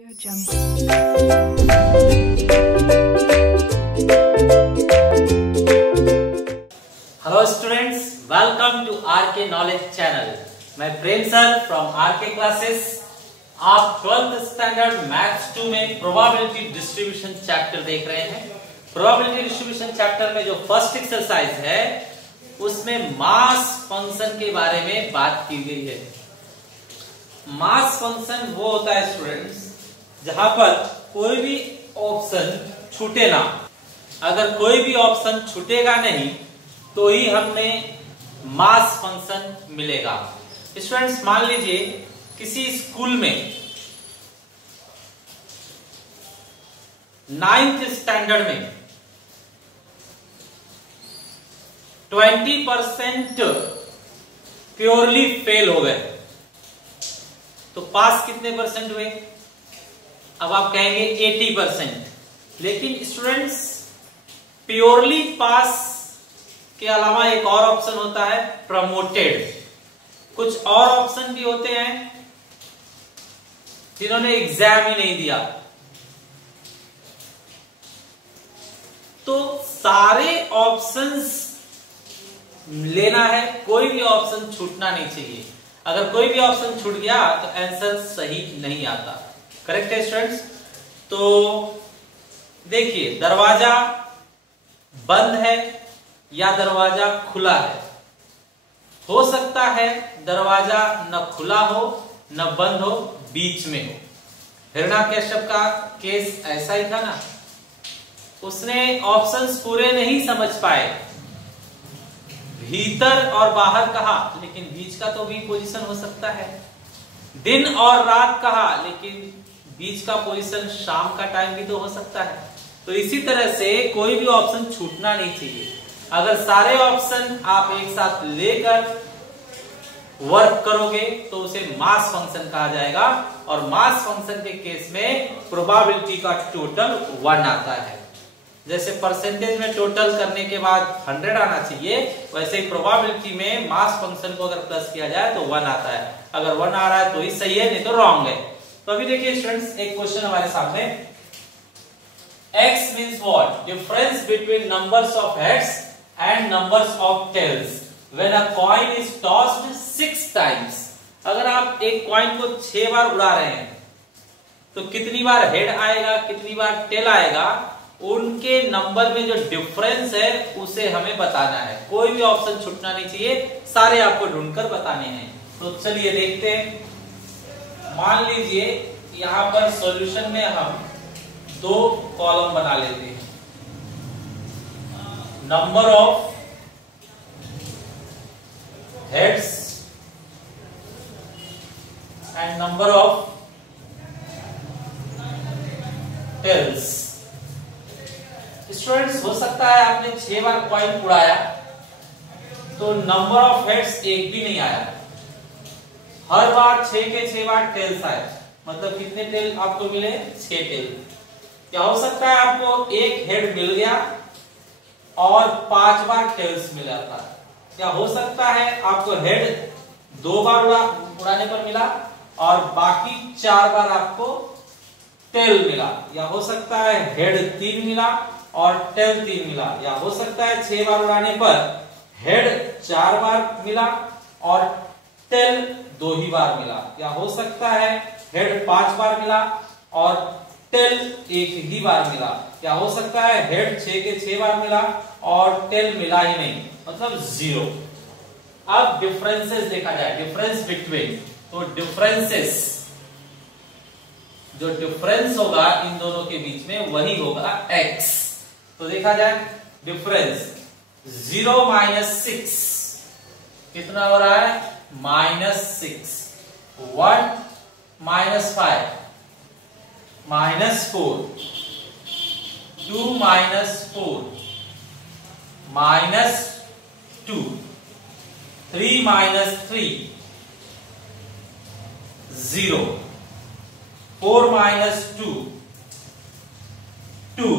Hello students, welcome to RK knowledge channel. मैं Prem sir from RK classes. आप 12th standard maths 2 में probability distribution chapter देख रहे हैं। प्रोबेबिलिटी डिस्ट्रीब्यूशन चैप्टर में जो फर्स्ट एक्सरसाइज है उसमें मास फंक्शन के बारे में बात की गई है। मास फंक्शन वो होता है स्टूडेंट्स जहां पर कोई भी ऑप्शन छूटे ना। अगर कोई भी ऑप्शन छूटेगा नहीं तो ही हमें मास फंक्शन मिलेगा। स्टूडेंट्स मान लीजिए किसी स्कूल में 9th स्टैंडर्ड में 20% प्योरली फेल हो गए तो पास कितने परसेंट हुए? अब आप कहेंगे 80%। लेकिन स्टूडेंट्स प्योरली पास के अलावा एक और ऑप्शन होता है प्रमोटेड। कुछ और ऑप्शन भी होते हैं जिन्होंने एग्जाम ही नहीं दिया। तो सारे ऑप्शंस लेना है, कोई भी ऑप्शन छूटना नहीं चाहिए। अगर कोई भी ऑप्शन छूट गया तो आंसर सही नहीं आता। करेक्ट है स्टूडेंट्स? तो देखिए, दरवाजा बंद है या दरवाजा खुला है। हो सकता है दरवाजा न खुला हो न बंद हो, बीच में हो। हिरण्याकश्यप का केस ऐसा ही था ना। उसने ऑप्शंस पूरे नहीं समझ पाए, भीतर और बाहर कहा लेकिन बीच का तो भी पोजीशन हो सकता है। दिन और रात कहा लेकिन बीच का पोजीशन शाम का टाइम भी तो हो सकता है। तो इसी तरह से कोई भी ऑप्शन छूटना नहीं चाहिए। अगर सारे ऑप्शन आप एक साथ लेकर वर्क करोगे तो उसे मास फंक्शन कहा जाएगा। और मास फंक्शन के केस में प्रोबेबिलिटी का टोटल 1 आता है। जैसे परसेंटेज में टोटल करने के बाद 100 आना चाहिए, वैसे ही प्रोबेबिलिटी में मास फंक्शन को अगर प्लस किया जाए तो 1 आता है। अगर 1 आ रहा है तो ही सही है, नहीं तो रॉन्ग है। तो अभी देखिए स्टूडेंट्स, एक क्वेश्चन हमारे सामने। X means what? Difference between numbers of heads and numbers of tails when a coin is tossed 6 times. अगर आप एक कॉइन को 6 बार उड़ा रहे हैं तो कितनी बार हेड आएगा, कितनी बार टेल आएगा, उनके नंबर में जो डिफरेंस है उसे हमें बताना है। कोई भी ऑप्शन छूटना नहीं चाहिए, सारे आपको ढूंढकर बताने हैं। तो चलिए देखते हैं। मान लीजिए यहां पर सॉल्यूशन में हम 2 कॉलम बना लेते हैं। Number of heads and number of tails. Students हो सकता है आपने 6 बार कॉइन उड़ाया तो नंबर ऑफ हेड्स एक भी नहीं आया। हर बार 6 के 6 बार टेल्स आए, मतलब कितने टेल आपको मिले? 6 टेल। क्या हो सकता है आपको एक हेड मिल गया और 5 बार टेल्स मिला था। क्या हो सकता है आपको हेड 2 बार उड़ाने पर मिला और बाकी 4 बार आपको टेल मिला। या हो सकता है हेड 3 मिला और टेल 3 मिला। या हो सकता है 6 बार उड़ाने पर हेड 4 बार मिला और टेल 2 ही बार मिला। या हो सकता है हेड 5 बार मिला और टेल 1 ही बार मिला। या हो सकता है हेड 6 के 6 बार मिला और टेल मिला ही नहीं, मतलब 0। अब डिफरेंसेस देखा जाए, डिफरेंस बिटवीन। तो डिफरेंसेस, जो डिफरेंस होगा इन दोनों के बीच में वही होगा x। तो देखा जाए डिफरेंस 0 - 6 कितना हो रहा है? -6। 1 - 5 -4। 2 - 4 -2। 3 - 3 0। 4 - 2 2।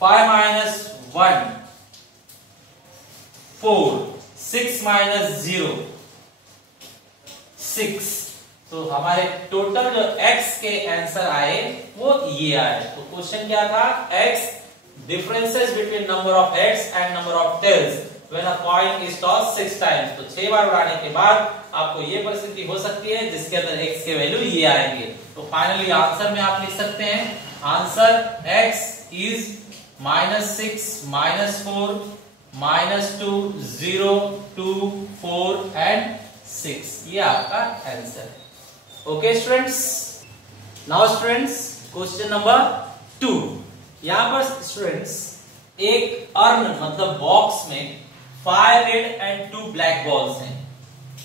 5 - 1 4। 6 - 0 6। तो हमारे टोटल जो x के आंसर आए वो ये आए। तो क्वेश्चन क्या था, x differences between number of heads and number of tails when a coin is tossed 6 times। तो 6 बार उड़ाने के बाद आपको ये परिस्थिति हो सकती है जिसके अंदर x के वैल्यू ये आएंगे। तो फाइनली आंसर में आप लिख सकते हैं, आंसर x is -6 -4 -2 0 2 4 and 6, ये आपका आंसर है। Okay students, now students question number 2। यहां पर स्टूडेंट्स एक अर्न मतलब बॉक्स में 5 रेड एंड 2 ब्लैक बॉल्स हैं।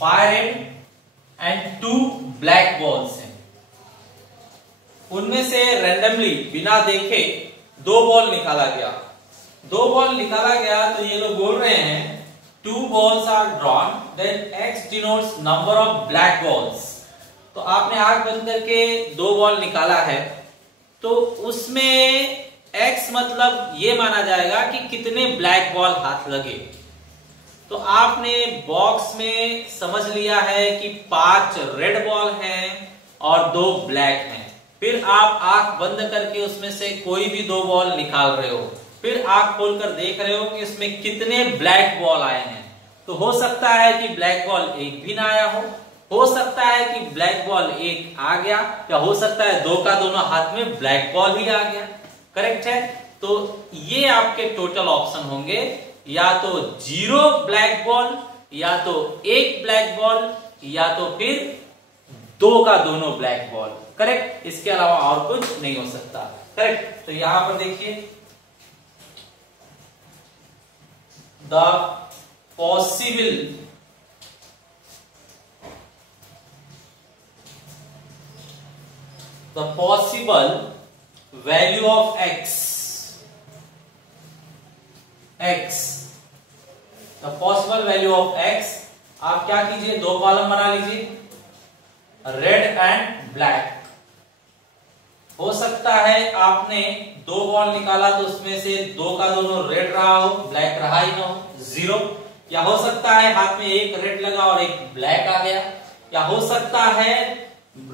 5 रेड एंड 2 ब्लैक बॉल्स हैं। उनमें से रैंडमली बिना देखे 2 बॉल निकाला गया। 2 बॉल निकाला गया तो ये लोग बोल रहे हैं 2 balls are drawn, then X denotes number of black balls। तो आपने आंख बंद करके 2 बॉल निकाला है तो उसमें X मतलब ये माना जाएगा कि कितने ब्लैक बॉल हाथ लगे। तो आपने बॉक्स में समझ लिया है कि 5 रेड बॉल हैं और 2 ब्लैक हैं। फिर आप आंख बंद करके उसमें से कोई भी 2 बॉल निकाल रहे हो, फिर आंख खोलकर देख रहे हो कि इसमें कितने ब्लैक बॉल आए हैं। तो हो सकता है कि ब्लैक बॉल एक भी ना आया हो सकता है कि ब्लैक बॉल एक आ गया, या हो सकता है 2 का दोनों हाथ में ब्लैक बॉल ही आ गया। करेक्ट है। तो ये आपके टोटल ऑप्शन होंगे, या तो 0 ब्लैक बॉल, या तो 1 ब्लैक बॉल, या तो फिर 2 का दोनों ब्लैक बॉल। करेक्ट, इसके अलावा और कुछ नहीं हो सकता। करेक्ट। तो यहां पर देखिए the possible value of x, the possible value of x, आप क्या कीजिए 2 कॉलम बना लीजिए, रेड एंड ब्लैक। हो सकता है आपने 2 बॉल निकाला तो उसमें से 2 का दोनों रेड रहा हो, ब्लैक रहा ही ना हो, 0। या हो सकता है हाथ में 1 रेड लगा और 1 ब्लैक आ गया, या हो सकता है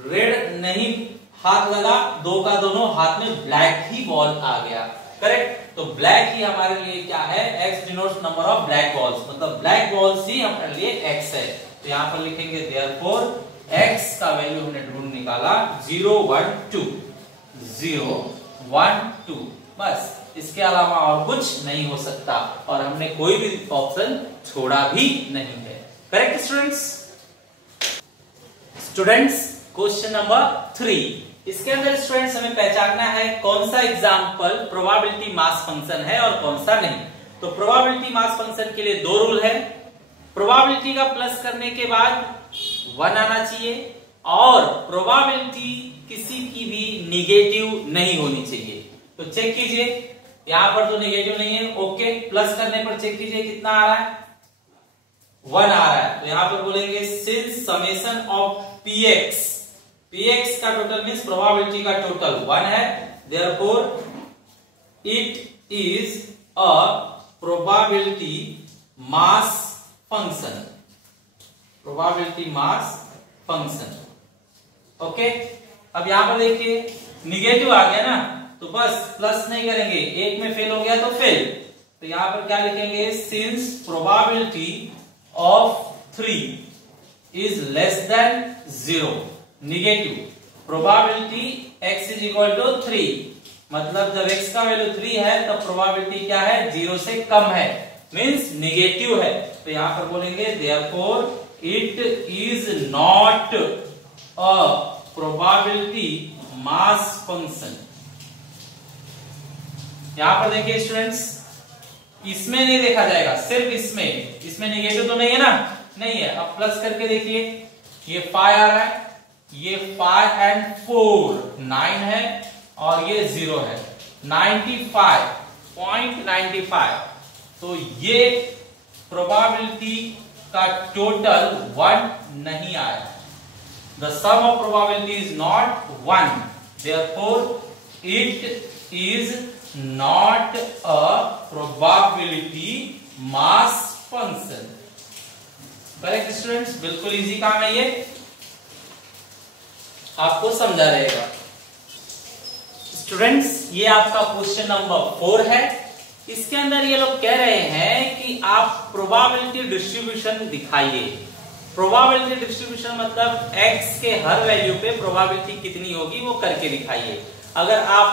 रेड नहीं हाथ लगा, 2 का दोनों हाथ में ब्लैक ही बॉल आ गया। करेक्ट। तो ब्लैक ही हमारे लिए क्या है, x denotes number of black balls, मतलब ब्लैक बॉल्स ही हमारे लिए x है। तो यहां पर लिखेंगे देयरफॉर x का वैल्यू हमने ढूंढ निकाला 0 1 2 0 1 2, बस, इसके अलावा और कुछ नहीं हो सकता, और हमने कोई भी ऑप्शन छोड़ा भी नहीं है। Correct students question number 3। इसके अंदर स्टूडेंट्स हमें पहचानना है कौन सा एग्जाम्पल प्रोबेबिलिटी मास फंक्शन है और कौन सा नहीं। तो प्रोबेबिलिटी मास फंक्शन के लिए 2 रूल है। प्रोबेबिलिटी का प्लस करने के बाद 1 आना चाहिए, और प्रोबेबिलिटी किसी की भी निगेटिव नहीं होनी चाहिए। तो चेक कीजिए, यहां पर तो निगेटिव नहीं है। ओके, प्लस करने पर चेक कीजिए कितना आ रहा है, 1 आ रहा है। तो यहां पर बोलेंगे सिंस समेशन ऑफ px का टोटल मींस प्रोबेबिलिटी का टोटल 1 है, therefore it is a probability mass function. Probability mass function. Okay, अब यहां पर देखिए निगेटिव आ गया ना, तो बस प्लस नहीं करेंगे, 1 में फेल हो गया तो फेल। तो यहां पर क्या लिखेंगे, since probability of 3 is less than 0, negative probability x is equal to 3, मतलब जब x का वैल्यू 3 है तब प्रोबेबिलिटी क्या है, 0 से कम है, मींस निगेटिव है। तो यहां पर बोलेंगे therefore it is not a probability mass function. यहां पर देखिए स्टूडेंट्स, इसमें नहीं देखा जाएगा, सिर्फ इसमें निगेटिव तो नहीं है ना, नहीं है। अब प्लस करके देखिए, ये 5 आ रहा है, ये 5 एंड 4 9 है, और ये 0 है, 95.95। तो ये प्रोबेबिलिटी का टोटल 1 नहीं आया। The sum of probability is not 1, therefore it is not a probability mass function। Correct students, बिल्कुल इजी काम है ये। आपको समझा रहेगा। स्टूडेंट्स, ये आपका क्वेश्चन नंबर 4 है। इसके अंदर ये लोग कह रहे हैं कि आप प्रोबेबिलिटी डिस्ट्रीब्यूशन दिखाइए। प्रोबेबिलिटी डिस्ट्रीब्यूशन मतलब x के हर वैल्यू पे प्रोबेबिलिटी कितनी होगी वो करके दिखाइए। अगर आप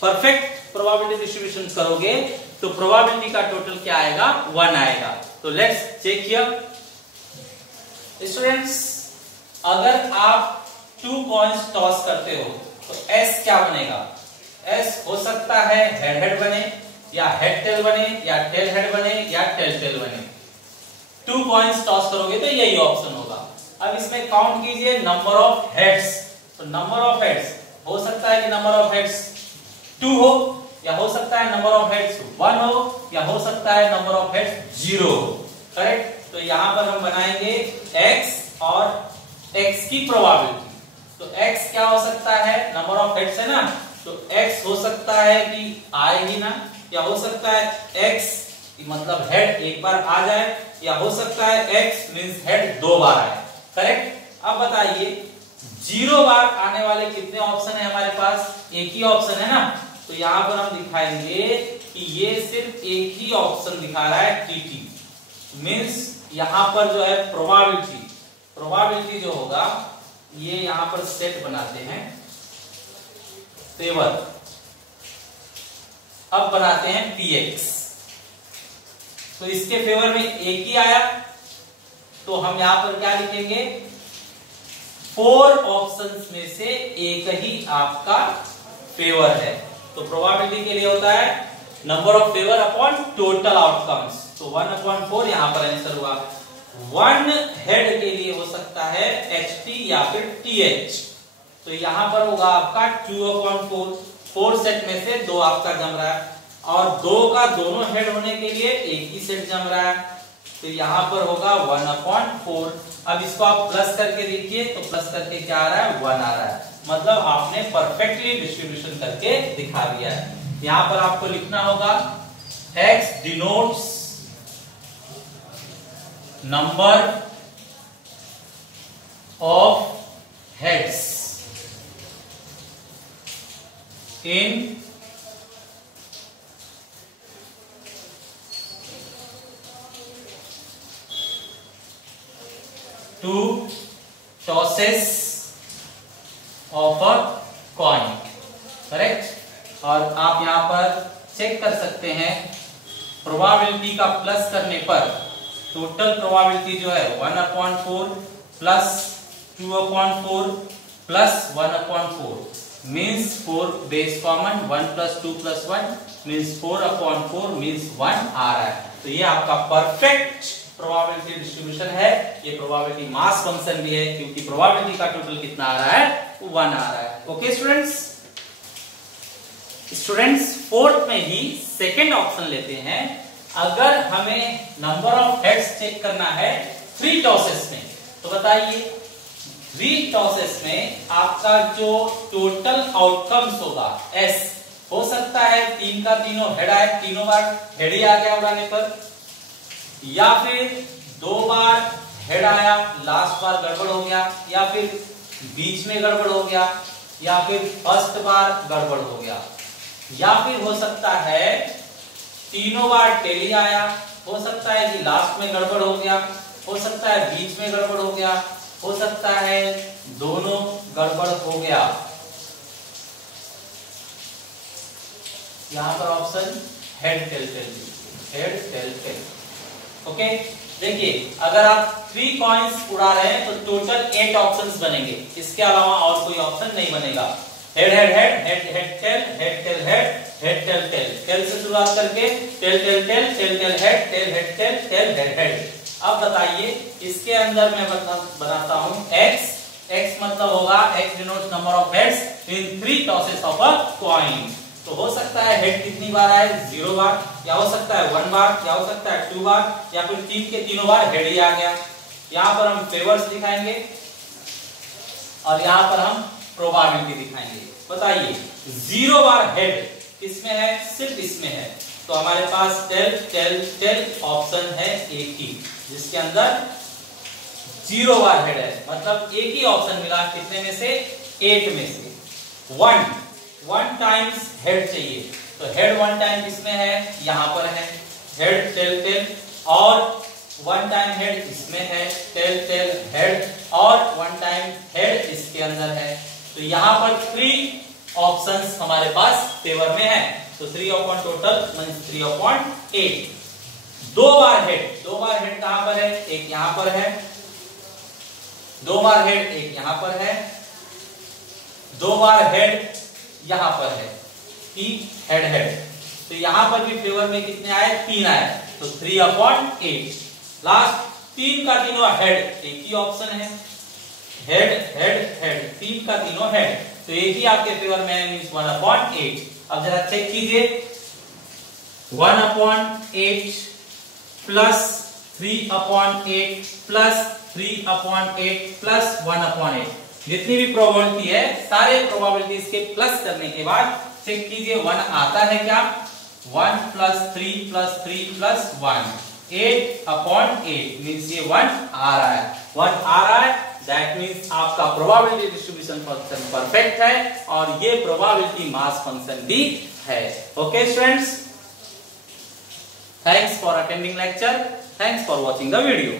परफेक्ट प्रोबेबिलिटी डिस्ट्रीब्यूशन करोगे तो प्रोबेबिलिटी का टोटल क्या आएगा, 1 आएगा। तो लेट्स चेक हियर। स्टूडेंट्स, अगर आप 2 कॉइन्स टॉस करते हो तो S क्या बनेगा? S हो सकता है हेड हेड बने, या हेड टेल बने, या टेल हेड बने, या टेल टेल बने। 2 कॉइन्स टॉस करोगे तो यही ऑप्शन होगा। अब इसमें काउंट कीजिए नंबर ऑफ हेड्स। तो नंबर ऑफ हेड्स हो सकता है कि नंबर ऑफ हेड्स 2 हो, या हो सकता है नंबर ऑफ हेड्स 1 हो, या हो सकता है नंबर ऑफ हेड्स 0 हो। करेक्ट? तो यहां पर हम बनाएंगे x और x की प्रोबेबिलिटी। तो x क्या हो सकता है, नंबर ऑफ हेड्स है ना, तो x हो सकता है कि आए ही ना, या हो सकता है x मतलब हेड एक बार आ जाए, या हो सकता है x मींस हेड 2 बार आए। करेक्ट? अब बताइए 0 बार आने वाले कितने ऑप्शन है हमारे पास? एक ही ऑप्शन है ना। तो यहां पर हम दिखाएंगे कि ये सिर्फ एक ही ऑप्शन दिखा रहा है, टीटी मींस यहां पर जो है प्रोबेबिलिटी जो होगा ये यहां पर सेट बनाते हैं टेबल। अब बनाते हैं px। तो इसके फेवर में एक ही आया, तो हम यहां पर क्या लिखेंगे, 4 ऑप्शंस में से एक ही आपका फेवर है। तो प्रोबेबिलिटी के लिए होता है number of favour upon total outcomes. तो 1/4 यहां पर आंसर हुआ। 1 हेड के लिए हो सकता है ht या फिर th। तो यहां पर होगा आपका 2/4। 4 सेट में से 2 आपका जम रहा है, और 2 का दोनों हेड होने के लिए एक ही सेट जम रहा है। तो यहां पर होगा 1/4। अब इसको आप प्लस करके देखिए, तो प्लस करके क्या आ रहा है, 1 आ रहा है। मतलब आपने परफेक्टली डिस्ट्रीब्यूशन करके दिखा दिया है। यहां पर आपको लिखना होगा x denotes number of heads in two tosses of a coin. Correct? और आप यहां पर चेक कर सकते हैं, प्रोबेबिलिटी का प्लस करने पर टोटल प्रोबेबिलिटी जो है 1/4 plus 2/4 plus 1/4 means 4 base common, 1 + 2 + 1 means 4/4 means 1 आ रहा है। तो ये आपका परफेक्ट प्रोबेबिलिटी डिस्ट्रीब्यूशन है। ये प्रोबेबिलिटी मास फंक्शन भी है, क्योंकि प्रोबेबिलिटी का टोटल कितना आ रहा है, 1 आ रहा है। ओके स्टूडेंट्स, फोर्थ में ही सेकंड ऑप्शन लेते हैं। अगर हमें नंबर ऑफ हेड्स चेक करना है 3 टॉसेस में, तो बताइए 3 टॉसेस में आपका जो टोटल आउटकम्स होगा S हो सकता है 3 का तीनों हेड आए, तीनों बार हेड ही आ गया उड़ाने पर, या फिर 2 बार हेड आया, लास्ट बार गड़बड़ हो गया, या फिर बीच में गड़बड़ हो गया, या फिर फर्स्ट बार गड़बड़ हो गया, या फिर हो सकता है तीनों बार टेली आया, हो सकता है कि लास्ट में गड़बड़ हो गया, हो सकता है बीच में गड़बड़ हो गया, हो सकता है दोनों गड़बड़ हो गया। यहां पर option head tail tail, head tail tail. Okay, देखिए अगर आप 3 कॉइन्स उड़ा रहे हैं तो टोटल 8 ऑप्शंस बनेंगे, इसके अलावा और कोई ऑप्शन नहीं बनेगा। Head head head head head tail, head tail head, head tail tail, tail से शुरुआत करके tail tail tail, tail tail head, tail head tail, tail head head. अब बताइए इसके अंदर मैं बनाता हूं x। x मतलब होगा x denotes number of heads in 3 tosses of a coin. तो हो सकता है हेड कितनी बार आए, 0 बार, या हो सकता है 1 बार, या हो सकता है 2 बार, या फिर 3 के तीनों बार हेड ही आ गया। यहां पर हम फेवर्स दिखाएंगे और यहां पर हम प्रोबेबिलिटी दिखाएंगे। बताइए 0 बार हेड किसमें है, सिर्फ इसमें है। तो हमारे पास टेल टेल टेल ऑप्शन है एक ही, जिसके अंदर 0 बार हेड है, मतलब एक ही ऑप्शन मिला कितने में से 8 में से। 1 टाइम्स हेड चाहिए, तो हेड 1 टाइम किसमें है, यहां पर है हेड टेल टेल, और 1 टाइम हेड इसमें है टेल टेल हेड, और 1 टाइम हेड इसके अंदर है। तो यहां पर 3 ऑप्शंस हमारे पास फेवर में है, तो 3 अपॉन टोटल मींस 3 अपॉन 8। 2 बार हेड कहां पर है, एक यहां पर है, 2 बार हेड एक यहां पर है, 2 बार हेड यहां पर है, 3 हेड हेड। तो यहां पर भी फेवर में कितने आए, 3 आए, तो 3 अपॉन 8। लास्ट 3 का तीनों हेड, एक ही ऑप्शन है हेड हेड हेड, 3 का तीनों हेड, तो एक ही आपके फेवर में है मींस 1 अपॉन 8। अब जरा चेक कीजिए, 1 upon 8 plus 3 upon 8 plus 3 upon 8 plus 1 upon 8, जितनी भी प्रोबेबिलिटी है सारे प्रोबेबिलिटीज के प्लस करने के बाद चेक कीजिए 1 आता है क्या, 1 plus 3 plus 3 plus 1, 8 upon 8 means ये 1 आ रहा है, 1 आ रहा है, दैट मींस आपका प्रोबेबिलिटी डिस्ट्रीब्यूशन फंक्शन परफेक्ट है और ये प्रोबेबिलिटी मास फंक्शन भी है। Okay students, thanks for attending lecture, thanks for watching the video.